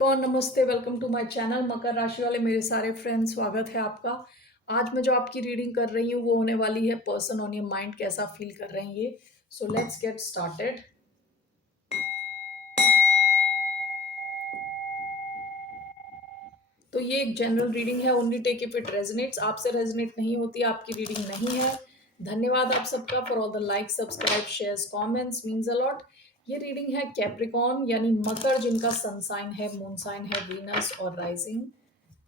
तो नमस्ते, welcome to my channel. मकर राशि वाले मेरे सारे फ्रेंड्स, स्वागत है आपका। आज मैं जो आपकी रीडिंग कर रही हूँ वो होने वाली है पर्सन ऑन योर माइंड, कैसा फील कर रहे हैं ये। So let's get started. तो ये एक जनरल रीडिंग है, only take if it resonates. आपसे रेजोनेट नहीं होती, आपकी रीडिंग नहीं है। धन्यवाद आप सबका for all the like, subscribe, shares, comments, means a lot. ये रीडिंग है कैप्रिकॉन यानी मकर, जिनका सन साइन है, मून साइन है वीनस और rising.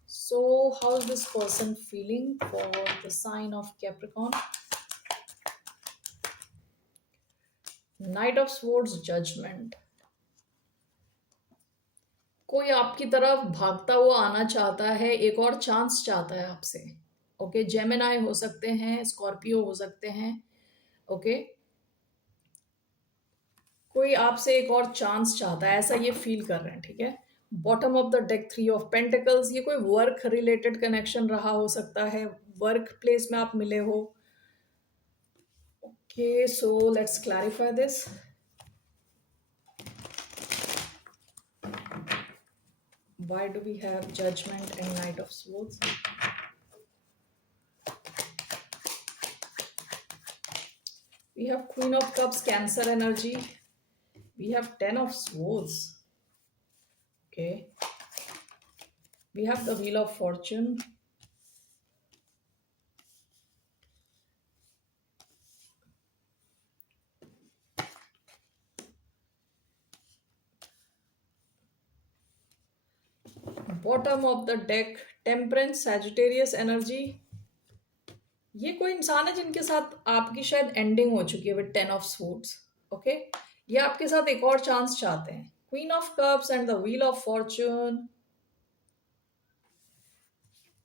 So, how is this person feeling for the sign of Capricorn? Knight of Swords, Judgment. कोई आपकी तरफ भागता हुआ आना चाहता है, एक और चांस चाहता है आपसे। ओके, जेमिनाई हो सकते हैं, स्कॉर्पियो हो सकते हैं। ओके, कोई आपसे एक और चांस चाहता है, ऐसा ये फील कर रहे हैं। ठीक है, bottom of the deck, 3 of pentacles. ये कोई वर्क रिलेटेड कनेक्शन रहा हो सकता है, वर्क प्लेस में आप मिले हो। Okay, so let's clarify this. Why do we have Judgment and Knight of Swords? We have Queen of Cups, Cancer energy. We have Ten of Swords. Okay. We have the Wheel of Fortune. Bottom of the deck, Temperance, Sagittarius energy. ये कोई इंसान है जिनके साथ आपकी शायद ending हो चुकी है विद 10 ऑफ स्वॉर्ड्स। ओके, ये आपके साथ एक और चांस चाहते हैं। Queen of cups and the wheel of Fortune.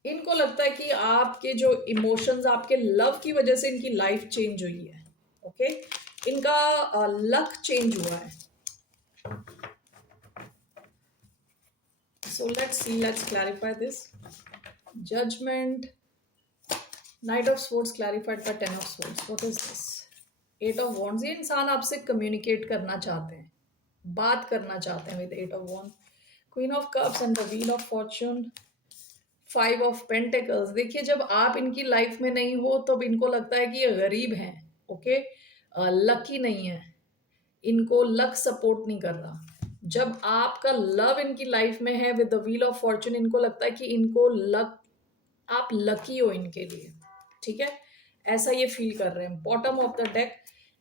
इनको लगता है कि आपके जो इमोशंस, आपके लव की वजह से इनकी लाइफ चेंज हुई है। ओके, इनका लक चेंज हुआ है। So let's see, let's clarify this. Judgement, knight of swords clarified by 10 of swords. What is this? 8 of wands. ये इंसान आपसे कम्युनिकेट करना चाहते हैं, बात करना चाहते हैं with 8 of wand. Queen of cups and the wheel of fortune. 5 of pentacles. देखिए, जब आप इनकी लाइफ में नहीं हो तब इनको लगता है कि ये गरीब हैं। ओके, लकी नहीं है, इनको लक सपोर्ट नहीं कर रहा। जब आपका लव इनकी लाइफ में है with the wheel of Fortune, इनको लगता है कि इनको लक, आप लकी हो इनके लिए। ठीक है, ऐसा ये फील कर रहे हैं। Bottom of the deck,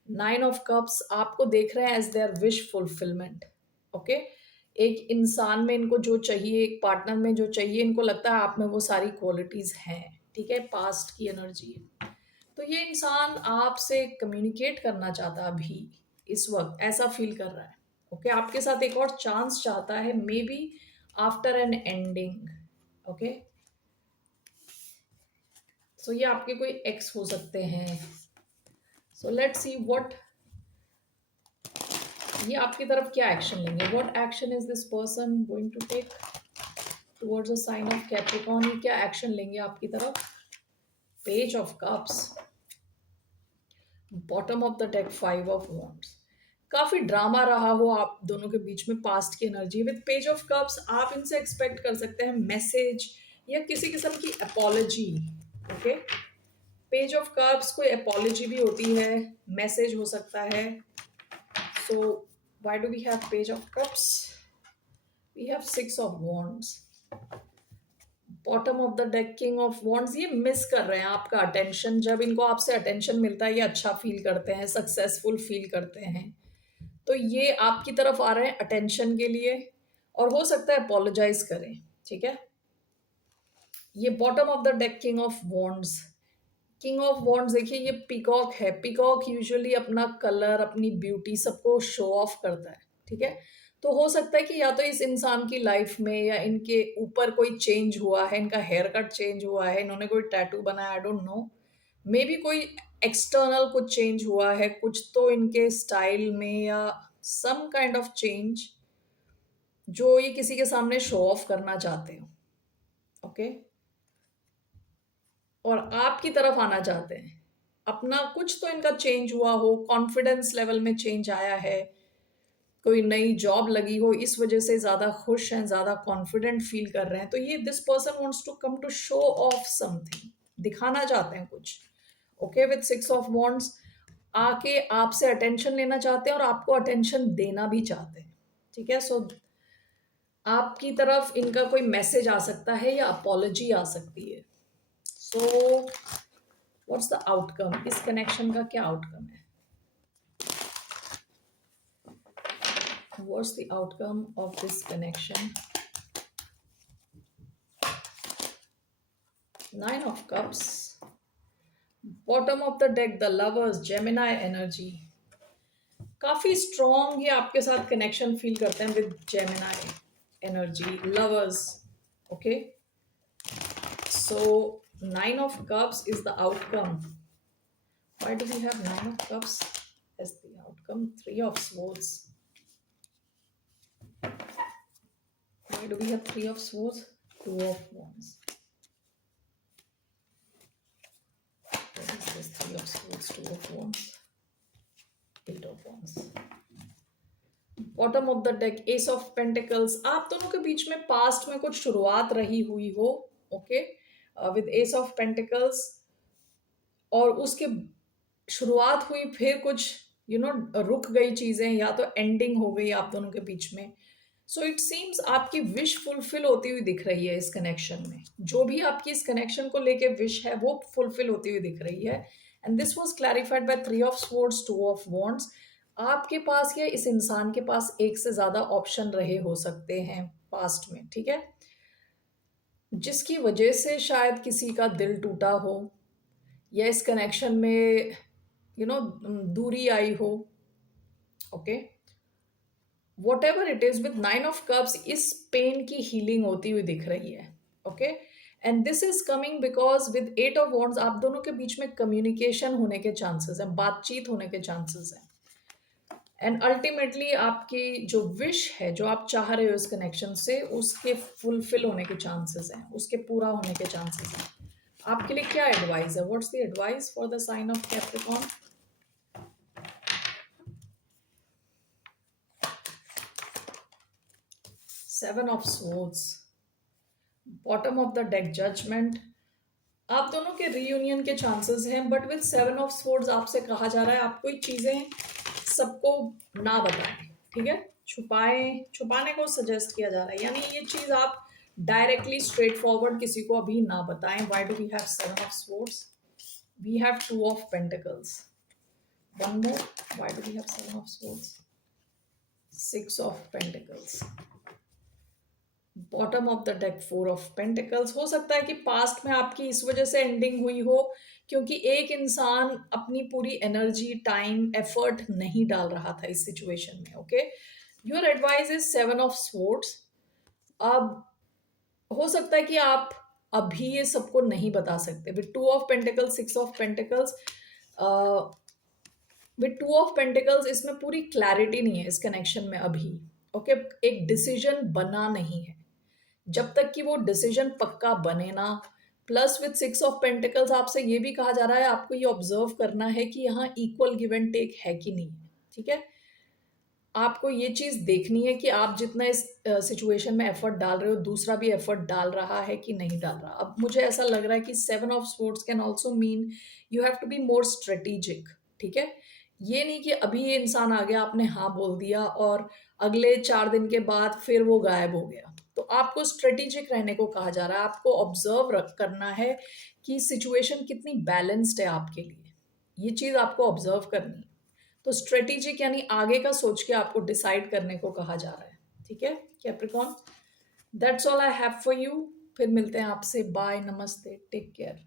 9 of cups. आपको देख रहे हैं as their wish fulfilment. Okay, एक इंसान में इनको जो चाहिए, एक पार्टनर में जो चाहिए, इनको लगता है आप में वो सारी क्वालिटीज हैं। ठीक है, पास्ट की एनर्जी है। तो ये इंसान आपसे कम्युनिकेट करना चाहता है अभी, इस वक्त ऐसा फील कर रहा है। ओके, आपके साथ एक और चांस चाहता है, maybe after an ending. Okay, so ये आपके कोई एक्स हो सकते हैं। सो लेट्स सी व्हाट, ये आपकी तरफ क्या एक्शन लेंगे। What action is this person going to take towards a sign of Capricorn? ये क्या एक्शन लेंगे आपकी तरफ? Page of cups, bottom of the deck, 5 of wands. काफी ड्रामा रहा हो आप दोनों के बीच में, पास्ट की energy with page of cups. आप इनसे एक्सपेक्ट कर सकते हैं मैसेज या किसी किस्म की apology. Okay, page of cups, कोई अपॉलॉजी भी होती है, मैसेज हो सकता है। So why do we have page of cups? We have 6 of wands. Bottom of the deck, king of wands. ये मिस कर रहे हैं आपका अटेंशन। जब इनको आपसे अटेंशन मिलता है ये अच्छा फील करते हैं, सक्सेसफुल फील करते हैं। तो ये आपकी तरफ आ रहे हैं अटेंशन के लिए, और हो सकता है अपोलोजाइज करें। ठीक है, ये bottom of the deck, king of wands. King of wands, देखिए ये पीकॉक है। पीकॉक यूजुअली अपना कलर, अपनी ब्यूटी सबको शो ऑफ करता है। ठीक है, तो हो सकता है कि या तो इस इंसान की लाइफ में या इनके ऊपर कोई चेंज हुआ है, इनका हेयर कट चेंज हुआ है, इन्होंने कोई टैटू बनाया, I don't know. May be कोई एक्सटर्नल कुछ चेंज हुआ है, कुछ तो इनके स्टाइल में, या सम काइंड ऑफ चेंज जो ये किसी के सामने शो ऑफ करना चाहते हो। ओके, और आपकी तरफ आना चाहते हैं। अपना कुछ तो इनका चेंज हुआ हो, कॉन्फिडेंस लेवल में चेंज आया है, कोई नई जॉब लगी हो, इस वजह से ज़्यादा खुश हैं, ज़्यादा कॉन्फिडेंट फील कर रहे हैं, तो ये this person wants to come to show off something, दिखाना चाहते हैं कुछ। ओके, विद 6 ऑफ वॉन्ड्स आके आपसे अटेंशन लेना चाहते हैं और आपको अटेंशन देना भी चाहते हैं। ठीक है, सो आपकी तरफ इनका कोई मैसेज आ सकता है या अपॉलजी आ सकती है। सो व्हाट्स द आउटकम, इस कनेक्शन का क्या आउटकम है? What's the outcome of this connection? 9 of Cups. Bottom of the deck, the Lovers, Gemini energy. काफी स्ट्रॉन्ग ये आपके साथ कनेक्शन फील करते हैं with Gemini energy, lovers. Okay, so 9 of Cups is the outcome. Why do we have 9 of Cups as the outcome? 3 of Swords. Why do we have 3 of Swords? 2 of Wands. What is this? 3 of Swords, 2 of Wands, 8 of Wands. Bottom of the deck, S of pentacles. आप दोनों के बीच में past में कुछ शुरुआत रही हुई हो, okay, with S of pentacles, और उसके शुरुआत हुई, फिर कुछ रुक गई चीजें, या तो एंडिंग हो गई आप दोनों के बीच में। सो इट सीम्स आपकी विश फुलफिल होती हुई दिख रही है इस कनेक्शन में। जो भी आपकी इस कनेक्शन को लेके विश है वो फुलफिल होती हुई दिख रही है। And this was clarified by 3 of Swords, 2 of Wands। आपके पास या इस इंसान के पास एक से ज्यादा ऑप्शन रहे हो सकते हैं पास्ट में, ठीक है, जिसकी वजह से शायद किसी का दिल टूटा हो, या इस कनेक्शन में दूरी आई हो। Okay, what ever it is, with 9 of Cups इस पेन की हीलिंग होती हुई दिख रही है। Okay, and this is coming because with 8 of Wands आप दोनों के बीच में कम्युनिकेशन होने के चांसेस हैं, बातचीत होने के चांसेस हैं। एंड अल्टीमेटली आपकी जो विश है, जो आप चाह रहे हो इस कनेक्शन से, उसके फुलफिल होने के चांसेस हैं, उसके पूरा होने के चांसेस हैं। आपके लिए क्या एडवाइस है? What's the advice for the sign of Capricorn? 7 of Swords, bottom of the deck, judgement. आप दोनों के रीयूनियन के चांसेस हैं, बट विद 7 of Swords आपसे कहा जा रहा है आप कोई चीजें सबको ना बताएं, ठीक है, छुपाने को सजेस्ट किया जा रहा है, यानी ये चीज आप डायरेक्टली स्ट्रेट फॉरवर्ड किसी को अभी ना बताएं। Why do we have 7 of Swords? We have 2 of Pentacles। One more, why do we have 7 of Swords? 6 of Pentacles। Bottom of the deck, 4 of Pentacles। हो सकता है कि पास्ट में आपकी इस वजह से एंडिंग हुई हो क्योंकि एक इंसान अपनी पूरी एनर्जी, टाइम, एफर्ट नहीं डाल रहा था इस सिचुएशन में। Okay, your advice is 7 of Swords। अब हो सकता है कि आप अभी ये सबको नहीं बता सकते। With 2 of Pentacles, 6 of Pentacles, with 2 of Pentacles इसमें पूरी क्लैरिटी नहीं है इस कनेक्शन में अभी। ओके, एक डिसीजन बना नहीं है। जब तक कि वो डिसीजन पक्का बने ना, प्लस विद 6 of Pentacles आपसे ये भी कहा जा रहा है आपको ये ऑब्जर्व करना है कि यहाँ इक्वल गिव एंड टेक है कि नहीं है, ठीक है। आपको ये चीज देखनी है कि आप जितना इस सिचुएशन में एफर्ट डाल रहे हो, दूसरा भी एफर्ट डाल रहा है कि नहीं डाल रहा। अब मुझे ऐसा लग रहा है कि 7 of Swords can also mean you have to be more strategic, ठीक है। ये नहीं कि अभी ये इंसान आ गया, आपने हाँ बोल दिया और अगले 4 दिन के बाद फिर वो गायब हो गया। तो आपको स्ट्रेटेजिक रहने को कहा जा रहा है, आपको ऑब्जर्व करना है कि सिचुएशन कितनी बैलेंस्ड है आपके लिए, ये चीज आपको ऑब्जर्व करनी है। तो स्ट्रेटेजिक यानी आगे का सोच के आपको डिसाइड करने को कहा जा रहा है, ठीक है Capricorn. That's all I have for you. फिर मिलते हैं आपसे। बाय, नमस्ते, टेक केयर।